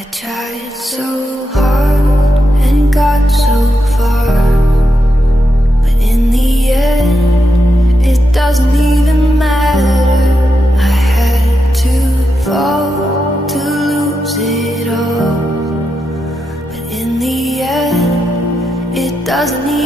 I tried so hard and got so far, but in the end, it doesn't even matter. I had to fall to lose it all, but in the end, it doesn't even